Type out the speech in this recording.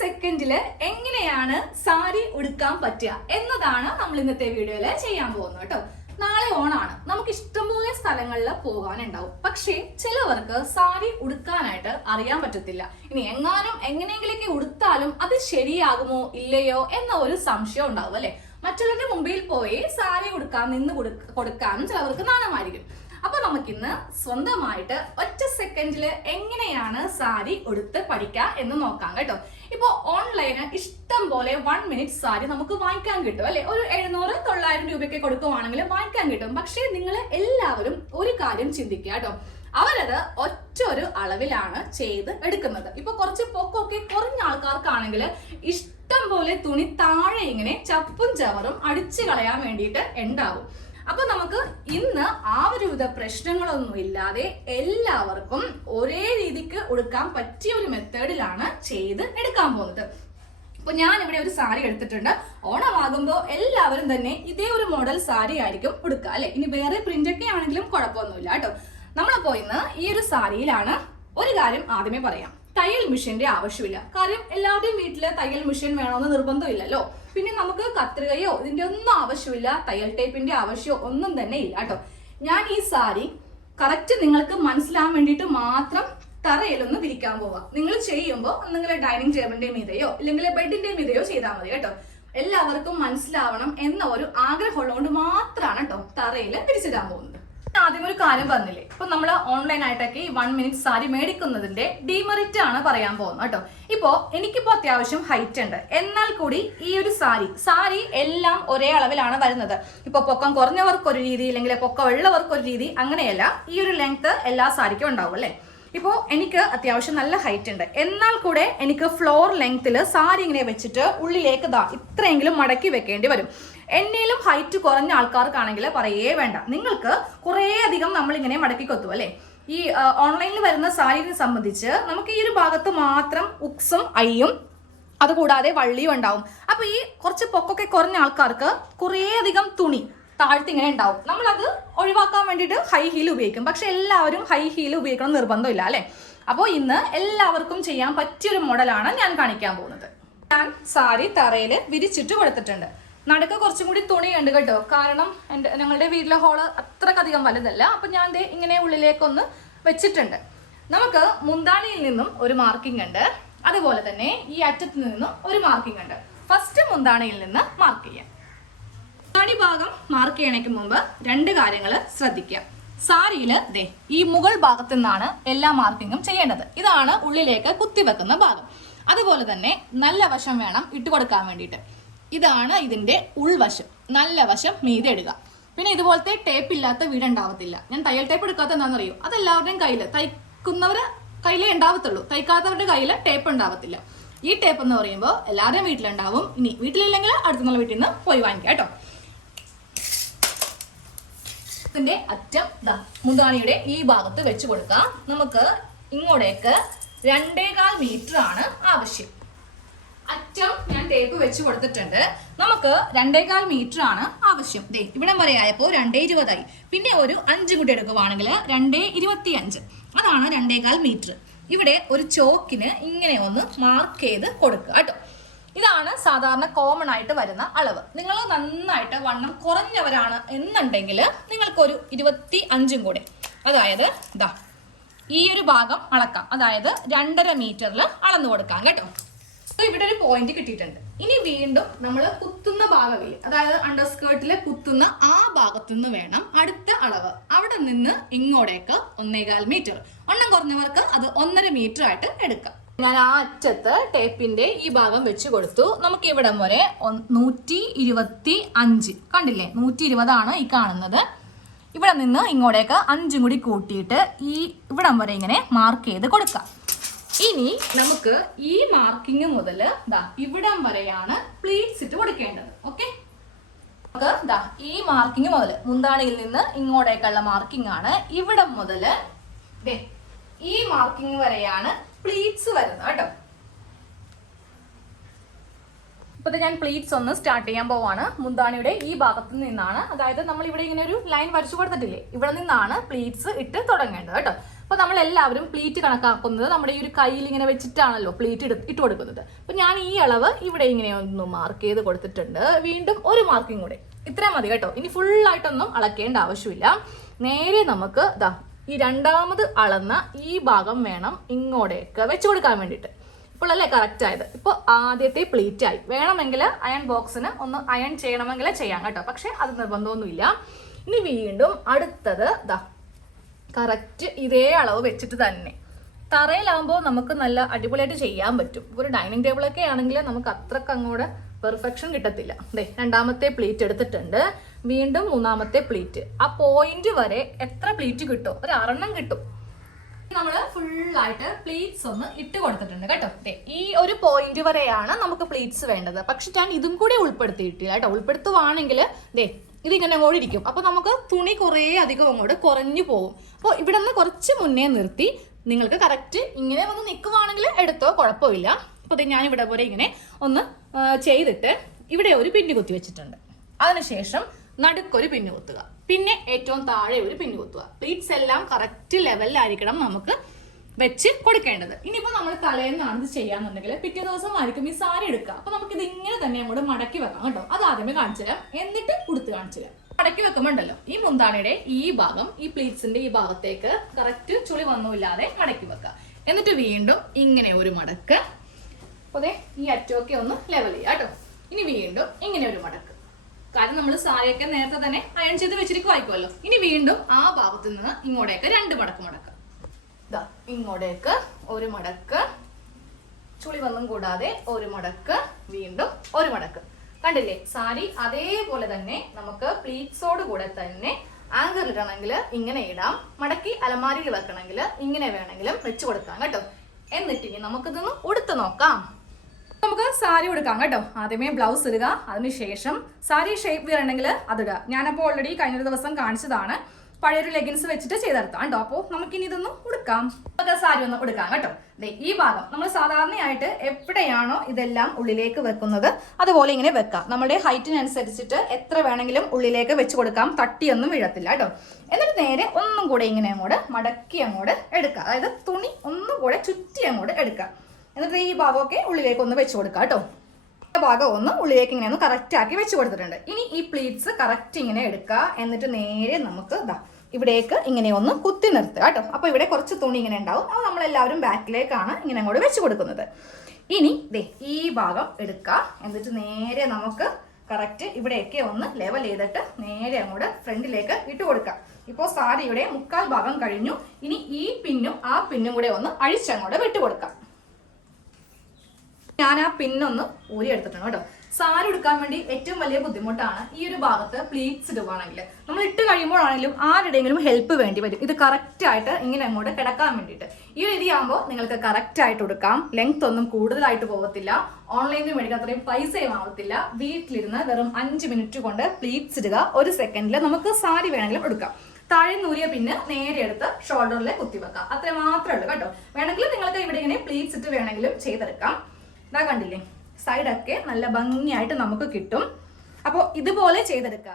സെക്കൻഡില് എങ്ങനെയാണ് സാരി ഉടുക്കാൻ പറ്റുക എന്നതാണ് നമ്മൾ ഇന്നത്തെ വീഡിയോയിൽ ചെയ്യാൻ പോകുന്നത് കേട്ടോ. നാളെ ഓണാണ്, നമുക്ക് ഇഷ്ടംപോലെ സ്ഥലങ്ങളിൽ പോകാനുണ്ടാവും. പക്ഷേ ചിലവർക്ക് സാരി ഉടുക്കാനായിട്ട് അറിയാൻ പറ്റത്തില്ല. ഇനി എങ്ങനെയെങ്കിലൊക്കെ ഉടുത്താലും അത് ശരിയാകുമോ ഇല്ലയോ എന്ന ഒരു സംശയം ഉണ്ടാവും അല്ലെ. മറ്റുള്ളവരുടെ മുമ്പിൽ പോയി സാരി കൊടുക്കാനും ചിലവർക്ക് നാണമായിരിക്കും. അപ്പൊ നമുക്കിന്ന് സ്വന്തമായിട്ട് ഒറ്റ സെക്കൻഡിൽ എങ്ങനെയാണ് സാരി ഉടുത്ത് പഠിക്കുക എന്ന് നോക്കാം കേട്ടോ. ഇപ്പൊ ഓൺലൈന് ഇഷ്ടം പോലെ 1 മിനിറ്റ് സാരി നമുക്ക് വാങ്ങിക്കാൻ കിട്ടും അല്ലെ. ഒരു 700-900 രൂപയ്ക്ക് കൊടുക്കുവാണെങ്കിൽ വാങ്ങിക്കാൻ കിട്ടും. പക്ഷെ നിങ്ങൾ എല്ലാവരും ഒരു കാര്യം ചിന്തിക്കുക കേട്ടോ, അവരത് ഒറ്റൊരു അളവിലാണ് ചെയ്ത് എടുക്കുന്നത്. ഇപ്പൊ കുറച്ച് പൊക്കമൊക്കെ കുറഞ്ഞ ആൾക്കാർക്കാണെങ്കിൽ ഇഷ്ടം പോലെ തുണി താഴെ ഇങ്ങനെ ചപ്പും ചവറും അടിച്ചു കളയാൻ വേണ്ടിയിട്ട് ഉണ്ടാവും. അപ്പൊ നമുക്ക് ഇന്ന് ആ ഒരുവിധ പ്രശ്നങ്ങളൊന്നും ഇല്ലാതെ എല്ലാവർക്കും ഒരേ രീതിക്ക് ഉടുക്കാൻ പറ്റിയ ഒരു മെത്തേഡിലാണ് ചെയ്ത് എടുക്കാൻ പോകുന്നത്. അപ്പൊ ഞാൻ ഇവിടെ ഒരു സാരി എടുത്തിട്ടുണ്ട്. ഓണമാകുമ്പോൾ എല്ലാവരും തന്നെ ഇതേ ഒരു മോഡൽ സാരി ആയിരിക്കും ഉടുക്കുക അല്ലെ. ഇനി വേറെ പ്രിന്റ് ഒക്കെ ആണെങ്കിലും കുഴപ്പമൊന്നുമില്ല കേട്ടോ. നമ്മളപ്പോ ഇന്ന് ഈ ഒരു സാരിയിലാണ് ഒരു കാര്യം ആദ്യമേ പറയാം. തയ്യൽ മെഷീന്റെ ആവശ്യമില്ല. കാര്യം എല്ലാവരുടെയും വീട്ടില് തയ്യൽ മെഷീൻ വേണമെന്ന് നിർബന്ധമില്ലല്ലോ. പിന്നെ നമുക്ക് കത്രികയോ ഇതിന്റെ ഒന്നും ആവശ്യമില്ല, തയ്യൽ ടേപ്പിന്റെ ആവശ്യമോ ഒന്നും തന്നെ ഇല്ല കേട്ടോ. ഞാൻ ഈ സാരി കറക്റ്റ് നിങ്ങൾക്ക് മനസ്സിലാവാൻ വേണ്ടിയിട്ട് മാത്രം തറയിലൊന്ന് വിരിക്കാൻ പോവാം. നിങ്ങൾ ചെയ്യുമ്പോൾ ഒന്നെങ്കിൽ ഡൈനിങ് ടേബിളിന്റെ മീതയോ ഇല്ലെങ്കിൽ ബെഡിന്റെ മീതയോ ചെയ്താൽ മതി കേട്ടോ. എല്ലാവർക്കും മനസ്സിലാവണം എന്ന ഒരു ആഗ്രഹമുള്ളതുകൊണ്ട് മാത്രമാണ് കേട്ടോ തറയിൽ വിരിച്ചിടാൻ പോകുന്നത്. ആദ്യം ഒരു കാര്യം പറഞ്ഞില്ലേ, ഇപ്പൊ നമ്മൾ ഓൺലൈൻ ആയിട്ടൊക്കെ ഈ 1 മിനിറ്റ് സാരി മേടിക്കുന്നതിന്റെ ഡിമെറിറ്റ് ആണ് പറയാൻ പോകുന്നത് കേട്ടോ. ഇപ്പോ എനിക്കിപ്പോ അത്യാവശ്യം ഹൈറ്റ് ഉണ്ട്, എന്നാൽ കൂടി ഈ ഒരു സാരി എല്ലാം ഒരേ അളവിലാണ് വരുന്നത്. ഇപ്പൊ പൊക്കം കുറഞ്ഞവർക്ക് ഒരു രീതി, അല്ലെങ്കിൽ പൊക്കം ഉള്ളവർക്ക് ഒരു രീതി, അങ്ങനെയല്ല. ഈ ഒരു ലെങ്ത് എല്ലാ സാരിക്കും ഉണ്ടാവും അല്ലെ. ഇപ്പോ എനിക്ക് അത്യാവശ്യം നല്ല ഹൈറ്റ് ഉണ്ട്, എന്നാൽ കൂടെ എനിക്ക് ഫ്ലോർ ലെങ്ത്തിൽ സാരി ഇങ്ങനെ വെച്ചിട്ട് ഉള്ളിലേക്ക് ഇത്രയെങ്കിലും മടക്കി വെക്കേണ്ടി വരും. എന്നേലും ഹൈറ്റ് കുറഞ്ഞ ആൾക്കാർക്കാണെങ്കിൽ പറയേ വേണ്ട, നിങ്ങൾക്ക് കുറേ അധികം നമ്മളിങ്ങനെ മടക്കി കൊത്തും അല്ലെ. ഈ ഓൺലൈനിൽ വരുന്ന സാരിയെ സംബന്ധിച്ച് നമുക്ക് ഈ ഒരു ഭാഗത്ത് മാത്രം ഉക്സും ഐയും അതുകൂടാതെ വള്ളിയും ഉണ്ടാവും. അപ്പൊ ഈ കുറച്ച് പൊക്കൊക്കെ കുറഞ്ഞ ആൾക്കാർക്ക് കുറേ അധികം തുണി താഴ്ത്തി ഇങ്ങനെ ഉണ്ടാവും. നമ്മളത് ഒഴിവാക്കാൻ വേണ്ടിയിട്ട് ഹൈ ഹീൽ ഉപയോഗിക്കും. പക്ഷെ എല്ലാവരും ഹൈ ഹീൽ ഉപയോഗിക്കണം നിർബന്ധമില്ല അല്ലെ. അപ്പോൾ ഇന്ന് എല്ലാവർക്കും ചെയ്യാൻ പറ്റിയൊരു മോഡലാണ് ഞാൻ കാണിക്കാൻ പോകുന്നത്. ഞാൻ സാരി തറയിൽ വിരിച്ചിട്ട് കൊടുത്തിട്ടുണ്ട്. നടുക്ക് കുറച്ചും കൂടി തുണിയുണ്ട് കേട്ടോ, കാരണം ഞങ്ങളുടെ വീട്ടിലെ ഹോള് അത്രക്കധികം വലുതല്ല. അപ്പൊ ഞാൻ ദേ ഇങ്ങനെ ഉള്ളിലേക്കൊന്ന് വെച്ചിട്ടുണ്ട്. നമുക്ക് മുന്താണിയിൽ നിന്നും ഒരു മാർക്കിംഗ് ഉണ്ട്, അതുപോലെ തന്നെ ഈ അറ്റത്ത് നിന്നും ഒരു മാർക്കിംഗ് ഉണ്ട്. ഫസ്റ്റ് മുന്താണിയിൽ നിന്ന് മാർക്ക് ചെയ്യാം. മുന്താണി ഭാഗം മാർക്ക് ചെയ്യണേക്ക് മുമ്പ് 2 കാര്യങ്ങൾ ശ്രദ്ധിക്കുക. സാരിയിൽ ദേ ഈ മുകൾ ഭാഗത്തു നിന്നാണ് എല്ലാ മാർക്കിങ്ങും ചെയ്യേണ്ടത്. ഇതാണ് ഉള്ളിലേക്ക് കുത്തിവെക്കുന്ന ഭാഗം. അതുപോലെ തന്നെ നല്ല വശം വേണം ഇട്ട് കൊടുക്കാൻ വേണ്ടിയിട്ട്. ഇതാണ് ഇതിന്റെ ഉൾവശം. നല്ല വശം മീതെ ഇടുക. പിന്നെ ഇതുപോലത്തെ ടേപ്പ് ഇല്ലാത്ത വീടുണ്ടാവത്തില്ല. ഞാൻ തയ്യൽ ടേപ്പ് എടുക്കാത്ത എന്താണെന്നറിയോ, അതെല്ലാവരുടെയും കയ്യിൽ, തയ്ക്കുന്നവരെ കയ്യിലേ ഉണ്ടാവത്തുള്ളൂ, തയ്ക്കാത്തവരുടെ കയ്യിൽ ടേപ്പ് ഉണ്ടാവത്തില്ല. ഈ ടേപ്പ് എന്ന് പറയുമ്പോൾ എല്ലാവരുടെയും വീട്ടിലുണ്ടാവും. ഇനി വീട്ടിലില്ലെങ്കിൽ അടുത്തുള്ള വീട്ടിൽ നിന്ന് പോയി വാങ്ങിക്കാം കേട്ടോ. ഇതിന്റെ അറ്റം മുന്താണിയുടെ ഈ ഭാഗത്ത് വെച്ച് കൊടുക്കാം. നമുക്ക് ഇങ്ങോട്ടേക്ക് 2.25 മീറ്റർ ആണ് ആവശ്യം. അറ്റം ഞാൻ ടേപ്പ് വെച്ച് കൊടുത്തിട്ടുണ്ട്. നമുക്ക് 2.25 മീറ്റർ ആണ് ആവശ്യം. ദേ ഇവിടം വരെ ആയപ്പോൾ 2.20 ആയി. പിന്നെ ഒരു 5 കൂടി എടുക്കുവാണെങ്കിൽ 2.25, അതാണ് 2.25 മീറ്റർ. ഇവിടെ ഒരു ചോക്കിന് ഇങ്ങനെ ഒന്ന് മാർക്ക് ചെയ്ത് കൊടുക്കുക കേട്ടോ. ഇതാണ് സാധാരണ കോമൺ ആയിട്ട് വരുന്ന അളവ്. നിങ്ങൾ നന്നായിട്ട് വണ്ണം കുറഞ്ഞവരാണ് എന്നുണ്ടെങ്കിൽ നിങ്ങൾക്കൊരു 25 കൂടെ, അതായത് ഈ ഒരു ഭാഗം അളക്കാം. അതായത് 2.5 മീറ്ററിൽ അളന്നു കൊടുക്കാം കേട്ടോ. ഇവിടെ ഒരു പോയിന്റ് കിട്ടിയിട്ടുണ്ട്. ഇനി വീണ്ടും നമ്മൾ കുത്തുന്ന ഭാഗമില്ല, അതായത് അണ്ടർ സ്കേർട്ടിലെ കുത്തുന്ന ആ ഭാഗത്തുനിന്ന് വേണം അടുത്ത അളവ്. അവിടെ നിന്ന് ഇങ്ങോട്ടേക്ക് 1.25 മീറ്റർ. വണ്ണം കുറഞ്ഞവർക്ക് അത് 1.5 മീറ്റർ ആയിട്ട് എടുക്കാം. ഞാൻ ആ അറ്റത്ത് ടേപ്പിന്റെ ഈ ഭാഗം വെച്ച് കൊടുത്തു. നമുക്ക് ഇവിടം വരെ 125 കണ്ടില്ലേ, 120 ആണ് ഈ കാണുന്നത്. ഇവിടെ നിന്ന് ഇങ്ങോട്ടേക്ക് 5 കൂടി കൂട്ടിയിട്ട് ഈ ഇവിടം വരെ ഇങ്ങനെ മാർക്ക് ചെയ്ത് കൊടുക്കാം. ഇനി നമുക്ക് ഈ മാർക്കിംഗ് മുതൽ ഇവിടം വരെയാണ് പ്ലീറ്റ്സ് ഇട്ട് കൊടുക്കേണ്ടത്. ഓക്കെ, നമുക്ക് ഈ മാർക്കിംഗ് മുതൽ മുന്താണിയിൽ നിന്ന് ഇങ്ങോട്ടേക്കുള്ള മാർക്കിംഗ് ആണ്. ഇവിടം മുതൽ ഈ മാർക്കിംഗ് വരെയാണ് പ്ലീറ്റ്സ് വരുന്നത് കേട്ടോ. ഇപ്പൊ ഞാൻ പ്ലീറ്റ്സ് ഒന്ന് സ്റ്റാർട്ട് ചെയ്യാൻ പോവാണ്. മുന്താണിയുടെ ഈ ഭാഗത്ത് നിന്നാണ്, അതായത് നമ്മൾ ഇവിടെ ഇങ്ങനെ ഒരു ലൈൻ വരച്ചു കൊടുത്തിട്ടില്ലേ, ഇവിടെ നിന്നാണ് പ്ലീറ്റ്സ് ഇട്ട് തുടങ്ങേണ്ടത് കേട്ടോ. അപ്പോൾ നമ്മളെല്ലാവരും പ്ലീറ്റ് കണക്കാക്കുന്നത് നമ്മുടെ ഈ ഒരു കയ്യിൽ ഇങ്ങനെ വെച്ചിട്ടാണല്ലോ പ്ലീറ്റ് ഇട്ട് കൊടുക്കുന്നത്. അപ്പോൾ ഞാൻ ഈ അളവ് ഇവിടെ ഇങ്ങനെ ഒന്ന് മാർക്ക് ചെയ്ത് കൊടുത്തിട്ടുണ്ട്. വീണ്ടും ഒരു മാർക്കിംഗ് കൂടെ, ഇത്രയും മതി കേട്ടോ. ഇനി ഫുള്ളായിട്ടൊന്നും അളക്കേണ്ട ആവശ്യമില്ല. നേരെ നമുക്ക് ഈ രണ്ടാമത് അളന്ന ഈ ഭാഗം വേണം ഇങ്ങോട്ടേക്ക് വെച്ച് കൊടുക്കാൻ വേണ്ടിയിട്ട്. ഇപ്പോഴല്ലേ കറക്റ്റ് ആയത്. ഇപ്പോൾ ആദ്യത്തെ പ്ലീറ്റ് ആയി. വേണമെങ്കിൽ അയൺ ബോക്സിന് ഒന്ന് അയൺ ചെയ്യണമെങ്കിൽ ചെയ്യാം കേട്ടോ, പക്ഷെ അത് നിർബന്ധമൊന്നുമില്ല. ഇനി വീണ്ടും അടുത്തത് കറക്റ്റ് ഇതേ അളവ് വെച്ചിട്ട് തന്നെ. തറയിലാകുമ്പോൾ നമുക്ക് നല്ല അടിപൊളിയായിട്ട് ചെയ്യാൻ പറ്റും. ഒരു ഡൈനിങ് ടേബിളൊക്കെ ആണെങ്കിൽ നമുക്ക് അത്രക്ക് അങ്ങോട്ട് പെർഫെക്ഷൻ കിട്ടത്തില്ല. രണ്ടാമത്തെ പ്ലീറ്റ് എടുത്തിട്ടുണ്ട്. വീണ്ടും മൂന്നാമത്തെ പ്ലീറ്റ്. ആ പോയിന്റ് വരെ എത്ര പ്ലീറ്റ് കിട്ടും? ഒരു 6 കിട്ടും. നമ്മൾ ഫുള്ളായിട്ട് പ്ലീറ്റ്സ് ഒന്ന് ഇട്ട് കൊടുത്തിട്ടുണ്ട് കേട്ടോ. ഈ ഒരു പോയിന്റ് വരെയാണ് നമുക്ക് പ്ലീറ്റ്സ് വേണ്ടത്. പക്ഷെ ഞാൻ ഇതും കൂടി ഉൾപ്പെടുത്തിയിട്ടില്ല കേട്ടോ. ഉൾപ്പെടുത്തുവാണെങ്കിൽ ഇതിങ്ങനെ അങ്ങോട്ട് ഇരിക്കും. അപ്പോൾ നമുക്ക് തുണി കുറേ അധികം അങ്ങോട്ട് കുറഞ്ഞു പോകും. അപ്പോൾ ഇവിടെ നിന്ന് കുറച്ച് മുന്നേ നിർത്തി നിങ്ങൾക്ക് കറക്റ്റ് ഇങ്ങനെ വന്ന് നിൽക്കുവാണെങ്കിൽ എടുത്തോ, കുഴപ്പമില്ല. അപ്പോൾ ഞാൻ ഇവിടെ പോലെ ഇങ്ങനെ ഒന്ന് ചെയ്തിട്ട് ഇവിടെ ഒരു പിന്നു കുത്തി വെച്ചിട്ടുണ്ട്. അതിനുശേഷം നടുക്കൊരു പിന്നു കുത്തുക, പിന്നെ ഏറ്റവും താഴെ ഒരു പിന്നു കുത്തുക. പ്ലീറ്റ്സ് എല്ലാം കറക്റ്റ് ലെവലിലായിരിക്കണം നമുക്ക് വെച്ച് കൊടുക്കേണ്ടത്. ഇനിയിപ്പോൾ നമ്മൾ തലേന്നാണ് ഇത് ചെയ്യാന്നുണ്ടെങ്കിൽ പിറ്റേ ദിവസം ആയിരിക്കും ഈ സാരി എടുക്കുക. അപ്പോൾ നമുക്കിത് ഇങ്ങനെ തന്നെ അങ്ങോട്ട് മടക്കി വെക്കാം കേട്ടോ. അത് ആദ്യമേ കാണിച്ചു തരാം, എന്നിട്ട് ഉടുത്ത് കാണിച്ചു തരാം. മടക്കി വെക്കുമ്പോണ്ടല്ലോ ഈ മുന്താണിയുടെ ഈ ഭാഗം ഈ പ്ലീറ്റ്സിന്റെ ഈ ഭാഗത്തേക്ക് കറക്റ്റ് ചുളി ഒന്നുമില്ലാതെ മടക്കി വെക്കുക. എന്നിട്ട് വീണ്ടും ഇങ്ങനെ ഒരു മടക്ക്. അപ്പോൾ ഈ അറ്റമൊക്കെ ഒന്ന് ലെവൽ ചെയ്യുക കേട്ടോ. ഇനി വീണ്ടും ഇങ്ങനെ ഒരു മടക്ക്. കാരണം നമ്മൾ സാരിയൊക്കെ നേരത്തെ തന്നെ അയൺ ചെയ്ത് വെച്ചിരിക്കുമായിരിക്കുമല്ലോ. ഇനി വീണ്ടും ആ ഭാഗത്ത് നിന്ന് ഇങ്ങോട്ടേക്ക് 2 മടക്ക് മടക്കുക. ഇങ്ങോട്ടേക്ക് ഒരു മടക്ക്, ചുളി ഒന്നും കൂടാതെ ഒരു മടക്ക്, വീണ്ടും ഒരു മടക്ക്. കണ്ടില്ലേ? സാരി അതേപോലെ തന്നെ നമുക്ക് പ്ലീറ്റ്സോട് കൂടെ തന്നെ ആങ്കറിൽ ഇടണമെങ്കിൽ ഇങ്ങനെ ഇടാം, മടക്കി അലമാരിയിൽ വെക്കണമെങ്കിൽ ഇങ്ങനെ വേണമെങ്കിലും വെച്ച് കൊടുക്കാം കേട്ടോ. എന്നിട്ടിനി നമുക്കിതൊന്ന് ഉടുത്ത് നോക്കാം. നമുക്ക് സാരി ഉടുക്കാം കേട്ടോ. ആദ്യമേ ബ്ലൗസ് ഇടുക, അതിനുശേഷം സാരി ഷേപ്പ് വരണമെങ്കിൽ അതിടുക. ഞാനപ്പോൾ ഓൾറെഡി കഴിഞ്ഞൊരു ദിവസം കാണിച്ചതാണ്. പഴയൊരു ലെഗിൻസ് വെച്ചിട്ട് ചെയ്തെടുത്താം കേട്ടോ. അപ്പോൾ നമുക്കിനി ഇതൊന്ന് ഉടുക്കാം. നമുക്ക് സാരി ഒന്ന് ഉടുക്കാം കേട്ടോ. ഈ ഭാഗം നമ്മൾ സാധാരണയായിട്ട് എവിടെയാണോ ഇതെല്ലാം ഉള്ളിലേക്ക് വെക്കുന്നത് അതുപോലെ ഇങ്ങനെ വെക്കാം. നമ്മുടെ ഹൈറ്റിനനുസരിച്ചിട്ട് എത്ര വേണമെങ്കിലും ഉള്ളിലേക്ക് വെച്ച് കൊടുക്കാം. തട്ടിയൊന്നും വീഴത്തില്ല കേട്ടോ. എന്നിട്ട് നേരെ ഒന്നും കൂടെ ഇങ്ങനെ അങ്ങോട്ട് മടക്കി അങ്ങോട്ട് എടുക്കുക. അതായത് തുണി ഒന്നും കൂടെ ചുറ്റി അങ്ങോട്ട് എടുക്കുക. എന്നിട്ട് ഈ ഭാഗമൊക്കെ ഉള്ളിലേക്ക് ഒന്ന് വെച്ച് കൊടുക്കാം കേട്ടോ. ഭാഗം ഒന്ന് ഉള്ളിലേക്ക് ഇങ്ങനെ ഒന്ന് കറക്റ്റ് ആക്കി വെച്ച് കൊടുത്തിട്ടുണ്ട്. ഇനി ഈ പ്ലീറ്റ്സ് കറക്റ്റ് ഇങ്ങനെ എടുക്കുക. എന്നിട്ട് നേരെ നമുക്ക് ഇവിടേക്ക് ഇങ്ങനെ ഒന്ന് കുത്തി നിർത്തുക കേട്ടോ. അപ്പോൾ ഇവിടെ കുറച്ച് തുണി ഇങ്ങനെ ഉണ്ടാവും. അത് നമ്മളെല്ലാവരും ബാക്കിലേക്കാണ് ഇങ്ങനെ അങ്ങോട്ട് വെച്ച് കൊടുക്കുന്നത്. ഇനി ഈ ഭാഗം എടുക്കുക. എന്നിട്ട് നേരെ നമുക്ക് കറക്റ്റ് ഇവിടെയൊക്കെ ഒന്ന് ലെവൽ ചെയ്തിട്ട് നേരെ അങ്ങോട്ട് ഫ്രണ്ടിലേക്ക് ഇട്ട് കൊടുക്കാം. ഇപ്പോൾ സാരിയുടെ 1/4 ഭാഗം കഴിഞ്ഞു. ഇനി ഈ പിന്നും ആ പിന്നും കൂടെ ഒന്ന് അഴിച്ചങ്ങോട്ട് വിട്ട് കൊടുക്കാം. ഞാൻ ആ പിന്നൊന്ന് ഊരി എടുത്തിട്ടുണ്ട് കേട്ടോ. സാരി എടുക്കാൻ വേണ്ടി ഏറ്റവും വലിയ ബുദ്ധിമുട്ടാണ് ഈ ഒരു ഭാഗത്ത് പ്ലീറ്റ്സ് ഇടുവാണെങ്കിൽ. നമ്മൾ ഇട്ട് കഴിയുമ്പോഴാണെങ്കിലും ആരുടെയെങ്കിലും ഹെൽപ്പ് വേണ്ടി വരും ഇത് കറക്റ്റ് ആയിട്ട് ഇങ്ങനെ അങ്ങോട്ട് കിടക്കാൻ വേണ്ടിയിട്ട്. ഈ ഒരു രീതിയാകുമ്പോൾ നിങ്ങൾക്ക് കറക്റ്റ് ആയിട്ട് എടുക്കാം. ലെങ്ത് ഒന്നും കൂടുതലായിട്ട് പോകത്തില്ല. ഓൺലൈനിൽ മേടിക്കാൻ അത്രയും പൈസയും ആവത്തില്ല. വീട്ടിലിരുന്ന് വെറും 5 മിനിറ്റ് കൊണ്ട് പ്ലീറ്റ്സ് ഇടുക. 1 സെക്കൻഡിൽ നമുക്ക് സാരി വേണമെങ്കിലും എടുക്കാം. താഴെ നൂരിയ പിന്നെ നേരെ എടുത്ത് ഷോൾഡറിൽ കുത്തിവെക്കാം. അത്ര മാത്രമേ ഉള്ളൂ കേട്ടോ. വേണമെങ്കിൽ നിങ്ങൾക്ക് ഇവിടെ ഇങ്ങനെ പ്ലീറ്റ്സ് ഇട്ട് വേണമെങ്കിലും ചെയ്തെടുക്കാം. കണ്ടില്ലേ? സൈഡൊക്കെ നല്ല ഭംഗിയായിട്ട് നമുക്ക് കിട്ടും. അപ്പോൾ ഇതുപോലെ ചെയ്തെടുക്കുക.